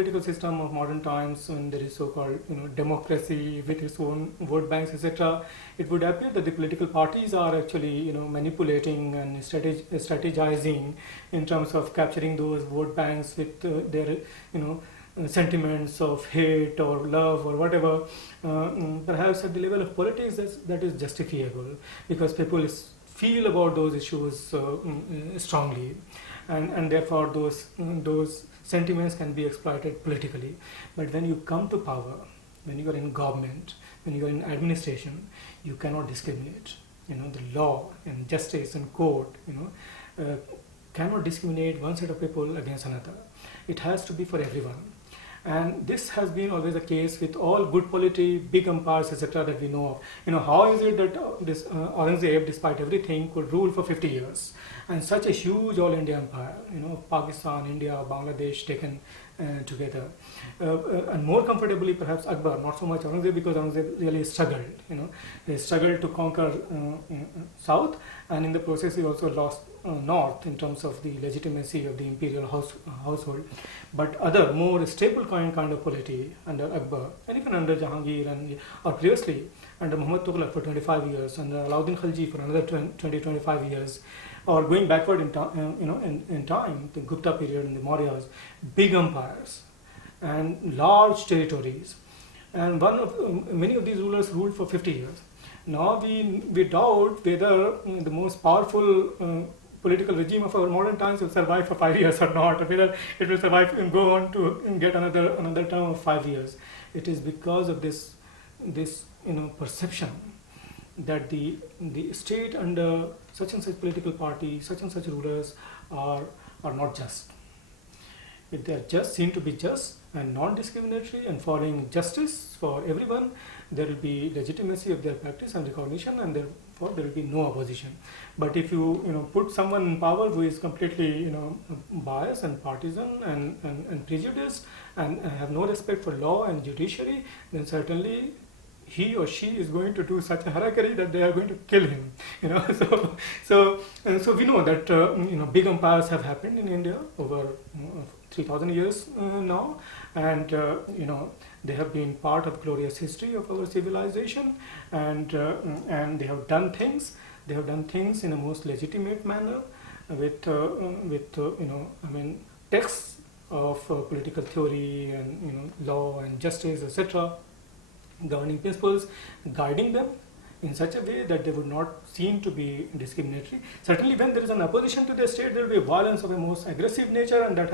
political system of modern times, when there is so-called democracy with its own vote banks, etc., it would appear that the political parties are actually manipulating and strategizing in terms of capturing those vote banks with their sentiments of hate or love or whatever. Perhaps at the level of politics that is justifiable, because people feel about those issues strongly, and therefore those sentiments can be exploited politically. But when you come to power, when you are in government, when you are in administration, you cannot discriminate. The law and justice and court cannot discriminate one set of people against another. It has to be for everyone. And this has been always the case with all good polity, big empires, etc., that we know of. How is it that this Aurangzeb, despite everything, could rule for 50 years? And such a huge all-India empire, Pakistan, India, Bangladesh taken together. And more comfortably, perhaps Akbar, not so much Aurangzeb, because Aurangzeb really struggled. He struggled to conquer South, and in the process he also lost North in terms of the legitimacy of the imperial household. But other more stable kind of polity under Akbar, and even under Jahangir, or previously under Muhammad Tughlaq for 25 years, under Alauddin Khalji for another 20-25 years, or going backward in time, the Gupta period and the Mauryas, big empires and large territories, and many of these rulers ruled for 50 years. Now we doubt whether the most powerful political regime of our modern times will survive for 5 years or not, or whether it will survive and go on to get another term of 5 years. It is because of this perception that the state under such and such political party, such and such rulers are not just. If they are just, seen to be just and non-discriminatory and following justice for everyone, there will be legitimacy of their practice and recognition, and therefore there will be no opposition. But if you put someone in power who is completely biased and partisan and prejudiced and have no respect for law and judiciary, then certainly he or she is going to do such a harakiri that they are going to kill him. So we know that big empires have happened in India over 3,000 years now, and they have been part of glorious history of our civilization, and they have done things. They have done things in a most legitimate manner with texts of political theory and law and justice, etc., governing principles, guiding them in such a way that they would not seem to be discriminatory. Certainly when there is an opposition to the state, there will be violence of a most aggressive nature, and that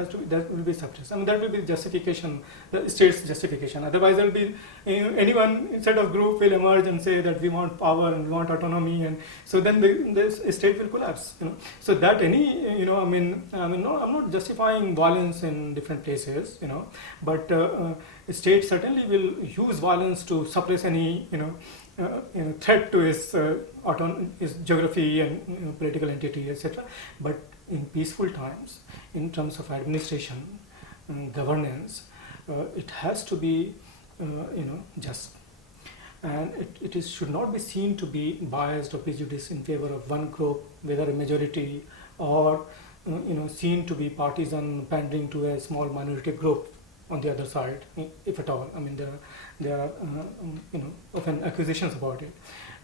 will be suppressed. That will be justification, the state's justification. Otherwise there will be anyone instead of group will emerge and say that we want power and we want autonomy, and so then the state will collapse. So that I'm not justifying violence in different places, but state certainly will use violence to suppress any threat to his geography and political entity, etc. But in peaceful times, in terms of administration, governance, it has to be just, and it should not be seen to be biased or prejudiced in favor of one group, whether a majority, or seen to be partisan, pandering to a small minority group on the other side, if at all. There are often accusations about it,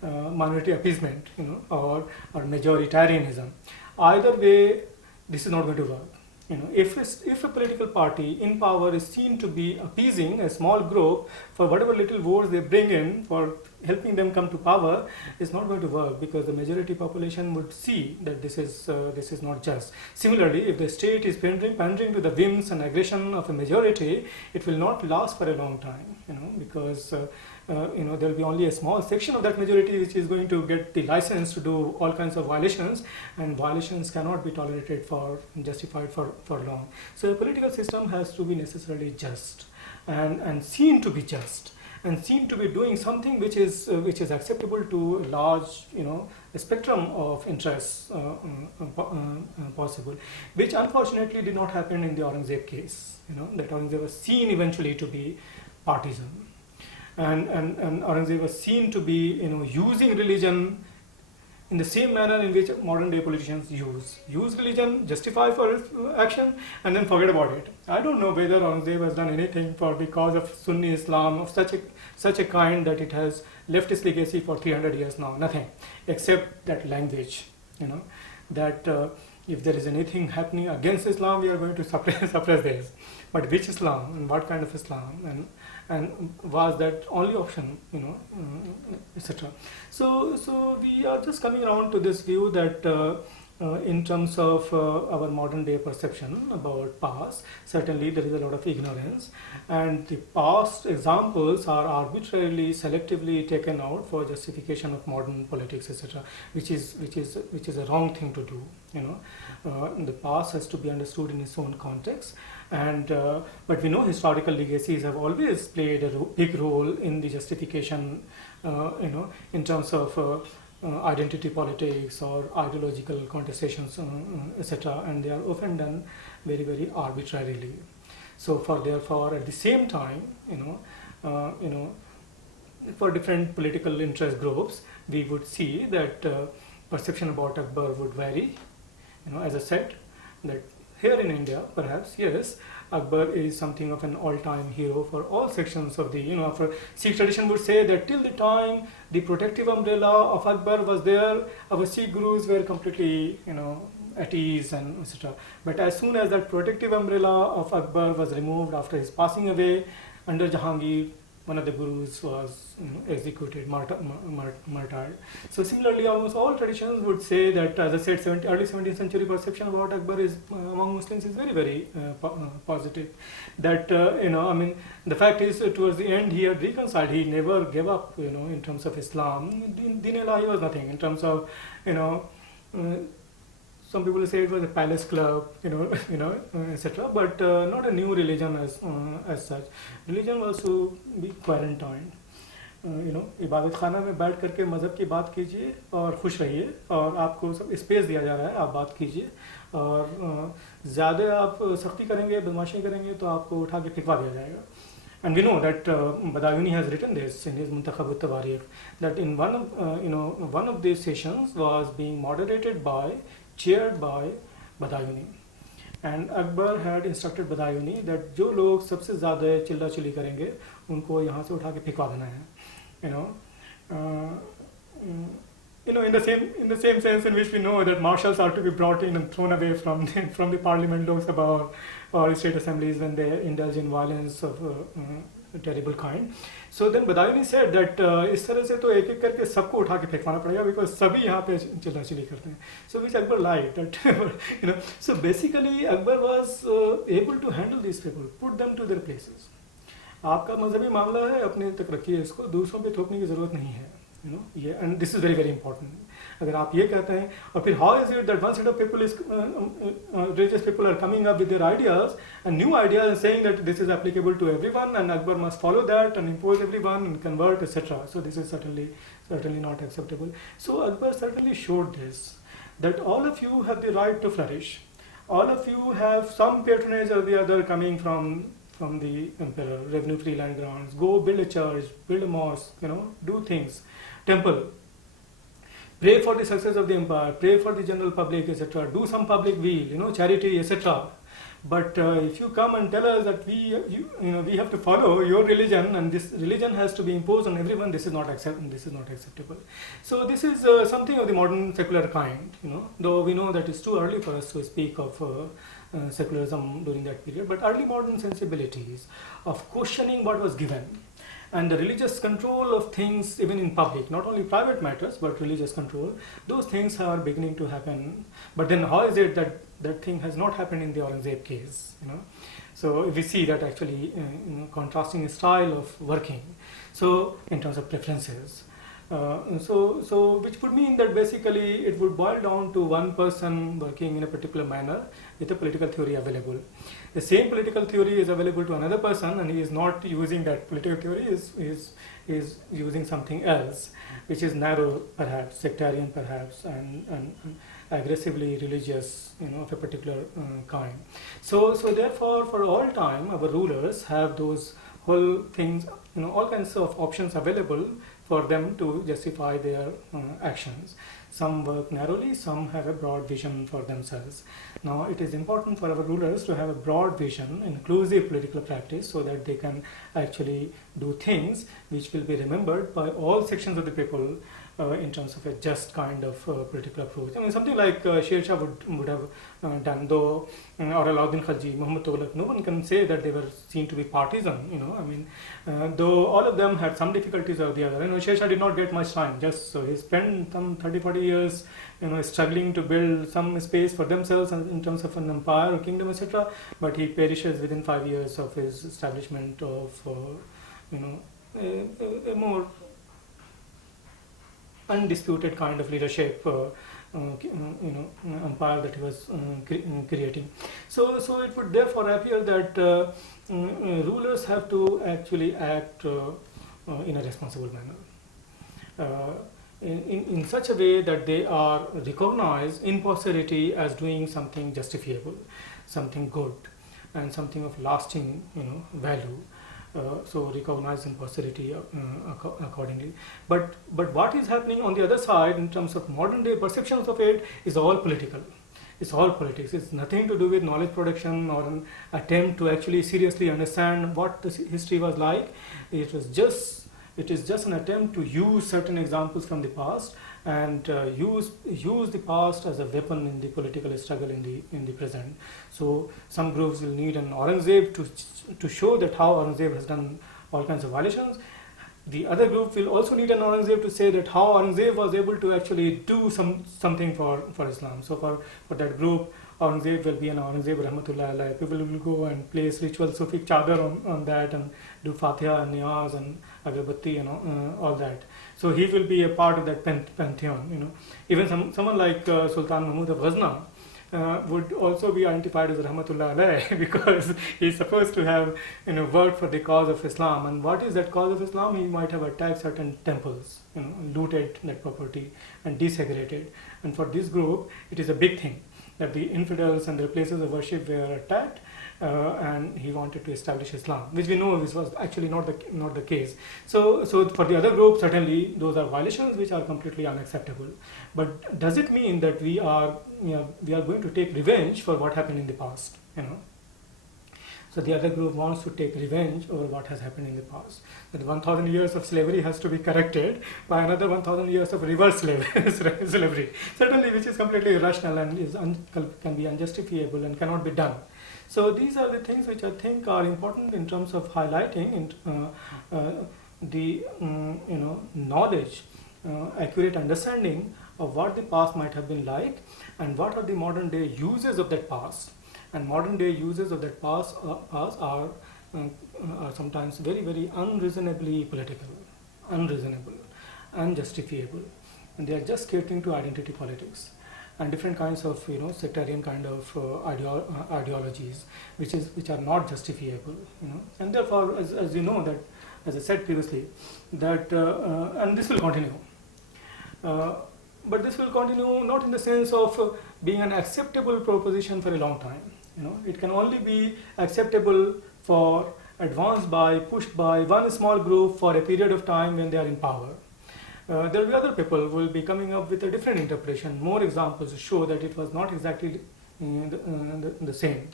minority appeasement, or majoritarianism. Either way, this is not going to work. If a political party in power is seen to be appeasing a small group for whatever little votes they bring in for helping them come to power, it's not going to work, because the majority population would see that this is not just. Similarly, if the state is pandering to the whims and aggression of a majority, it will not last for a long time, because there will be only a small section of that majority which is going to get the license to do all kinds of violations, and violations cannot be tolerated and justified for long. So the political system has to be necessarily just and seen to be just, and seen to be doing something which is acceptable to a large spectrum of interests possible, which unfortunately did not happen in the Aurangzeb case. That Aurangzeb was seen eventually to be partisan, and Aurangzeb was seen to be using religion in the same manner in which modern day politicians use religion, justify for its action, and then forget about it. I don't know whether Aurangzeb has done anything for the cause of Sunni Islam of such a kind that it has left its legacy for 300 years now. Nothing, except that language, that if there is anything happening against Islam, we are going to suppress this. But which Islam and what kind of Islam, and was that only option, etc. So we are just coming around to this view that in terms of our modern day perception about past, certainly there is a lot of ignorance, and the past examples are arbitrarily, selectively taken out for justification of modern politics, etc., which is a wrong thing to do. The past has to be understood in its own context, and but we know historical legacies have always played a big role in the justification, in terms of identity politics or ideological contestations, etc., and they are often done very, very arbitrarily. So therefore at the same time, for different political interest groups, we would see that perception about Akbar would vary. As I said, that here in India, perhaps, yes, Akbar is something of an all-time hero for all sections of the, for Sikh tradition would say that till the time the protective umbrella of Akbar was there, our Sikh gurus were completely, at ease and etc. But as soon as that protective umbrella of Akbar was removed after his passing away, under Jahangir, one of the gurus was executed, martyred. So similarly, almost all traditions would say that, as I said, early 17th century perception about Akbar is among Muslims is very, very positive. That the fact is, towards the end he had reconciled. He never gave up. In terms of Islam, Din-e-Ilahi was nothing. In terms of some people say it was a palace club, etc. But not a new religion as such. Religion was to be quarantined. इबादत खाना में बैठ करके मज़हब की बात कीजिए और खुश रहिए, और आपको सब स्पेस दिया जा रहा है, आप बात कीजिए, और ज़्यादा आप सख्ती करेंगे, बदमाशी करेंगे तो आपको उठा के फिकवा दिया जाएगा. And we know that Badayuni has written this in his Muntakhab al-Tawarikh, that in one of these sessions was being moderated by, chaired by Badayuni, and Akbar had instructed Badayuni that जो लोग सबसे ज़्यादा चिल्ला chilli करेंगे उनको यहाँ से उठा के फिकवा देना है. In the same sense in which we know that marshals are to be brought in and thrown away from the parliament, Lok Sabha or state assemblies when they indulge in violence of a terrible kind. So then Badayuni said that इस तरह से तो एक एक करके सबको उठा के फेंकवाना पड़ेगा, because सभी यहाँ पे चिल्ला-चिल्ली करते हैं. So which Akbar lied that so basically Akbar was able to handle these people, put them to their places. आपका मजहबी मामला है, अपने तक रखिए इसको, दूसरों पे थोपने की ज़रूरत नहीं है. And this is very, very important. अगर आप ये कहते हैं, और फिर how is it that one set of people is religious people are coming up with their ideas and new ideas and saying that this is applicable to everyone and Akbar must follow that and impose everyone and convert, etc. So this is certainly not acceptable. So Akbar certainly showed this, that all of you have the right to flourish. All of you have some patronage or the other coming from the emperor, revenue-free land grants. Go build a church, build a mosque, do things. Temple, pray for the success of the empire, pray for the general public, etc. Do some public weal, charity, etc. But if you come and tell us that we have to follow your religion and this religion has to be imposed on everyone, this is not acceptable. So this is something of the modern secular kind, though we know that it's too early for us to speak of secularism during that period. But early modern sensibilities of questioning what was given, and the religious control of things even in public, not only private matters but religious control, those things are beginning to happen. But then how is it that that thing has not happened in the Aurangzeb case? So if we see that actually contrasting style of working, so in terms of preferences, so which would mean that basically it would boil down to one person working in a particular manner with a political theory available. The same political theory is available to another person and he is not using that political theory, is using something else, which is narrow perhaps, sectarian perhaps, and aggressively religious, of a particular kind. So therefore for all time our rulers have those whole things, all kinds of options available for them to justify their actions. Some work narrowly, some have a broad vision for themselves. Now, it is important for our rulers to have a broad vision, inclusive political practice, so that they can actually do things which will be remembered by all sections of the people in terms of a just kind of political approach. I mean, something like Sher Shah would have done, though, or Alauddin Khalji, Muhammad Tughlaq, no one can say that they were seen to be partisan, I mean, though all of them had some difficulties or the other. Sher Shah did not get much time, just so he spent some 30-40 years, struggling to build some space for themselves in terms of an empire or kingdom, etc. But he perishes within 5 years of his establishment of, a more undisputed kind of leadership, empire that he was creating. So it would therefore appear that rulers have to actually act in a responsible manner, in such a way that they are recognized in posterity as doing something justifiable, something good, and something of lasting, value. So recognized in posterity accordingly. But what is happening on the other side in terms of modern day perceptions of it is all political. It's all politics. It's nothing to do with knowledge production or an attempt to actually seriously understand what the history was like. It is just an attempt to use certain examples from the past and use the past as a weapon in the political struggle in the present. So some groups will need an Aurangzeb to show that how Aurangzeb has done all kinds of violations. The other group will also need an Aurangzeb to say that how Aurangzeb was able to actually do something for Islam. So for that group, Aurangzeb will be an Aurangzeb Rahmatullah Alayhi. People will go and place ritual Sufi chadar on that and do Fatiha and Niyaz and Agarbatti and all that. So he will be a part of that pantheon. Even someone like Sultan Mahmud of Ghazna would also be identified as Rahmatullah Alayhi because he's supposed to have worked for the cause of Islam. And what is that cause of Islam? He might have attacked certain temples, looted that property and desegregated. And for this group, it is a big thing that the infidels and their places of worship were attacked, and he wanted to establish Islam, which we know this was actually not the case. So for the other group, certainly those are violations which are completely unacceptable. But does it mean that we are going to take revenge for what happened in the past? So the other group wants to take revenge over what has happened in the past. That 1,000 years of slavery has to be corrected by another 1,000 years of reverse slavery. Certainly, which is completely irrational and can be unjustifiable and cannot be done. So these are the things which I think are important in terms of highlighting the knowledge, accurate understanding of what the past might have been like, and what are the modern day uses of that past. And modern day uses of that past are sometimes very, very unreasonably political, unreasonable, unjustifiable, and they are just catering to identity politics and different kinds of sectarian kind of ideologies, which are not justifiable, and therefore, as you know, that as I said previously, that and this will continue. But this will continue not in the sense of being an acceptable proposition for a long time. It can only be acceptable for pushed by one small group for a period of time when they are in power. There will be other people who will be coming up with a different interpretation, more examples to show that it was not exactly the same.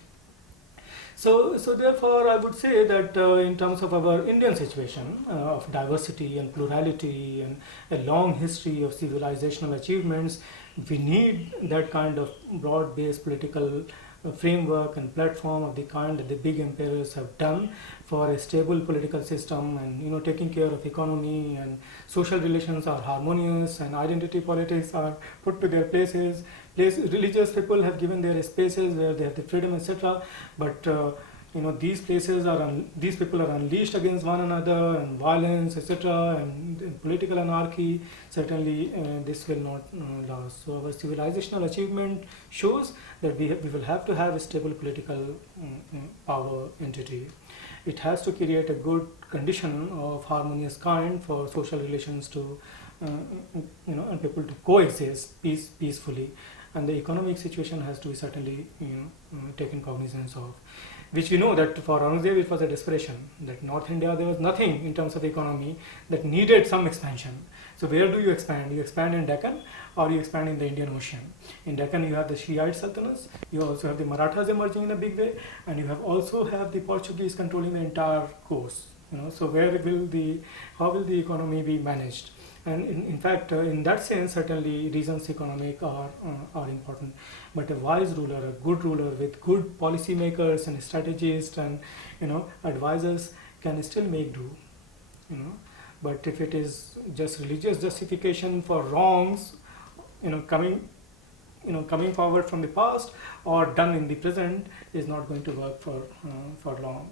So therefore, I would say that in terms of our Indian situation of diversity and plurality and a long history of civilizational achievements, we need that kind of broad-based political framework and platform of the kind that the big emperors have done for a stable political system, and taking care of economy and social relations are harmonious and identity politics are put to their places. Religious people have given their spaces where they have the freedom, etc. But these people are unleashed against one another, and violence, etc., and political anarchy. Certainly, this will not last. So our civilizational achievement shows that we will have to have a stable political power entity. It has to create a good condition of harmonious kind for social relations to, and people to coexist peacefully. And the economic situation has to be certainly taken cognizance of, which we know that for Aurangzeb it was a desperation, that North India there was nothing in terms of economy that needed some expansion. So where do you expand? You expand in Deccan or you expand in the Indian Ocean. In Deccan you have the Shiite sultanates, you also have the Marathas emerging in a big way, and you have also have the Portuguese controlling the entire coast. So how will the economy be managed? And in fact, in that sense, certainly reasons economic are important. But a wise ruler, a good ruler with good policymakers and strategists and advisors can still make do. you know but if it is just religious justification for wrongs, coming forward from the past or done in the present, is not going to work for long.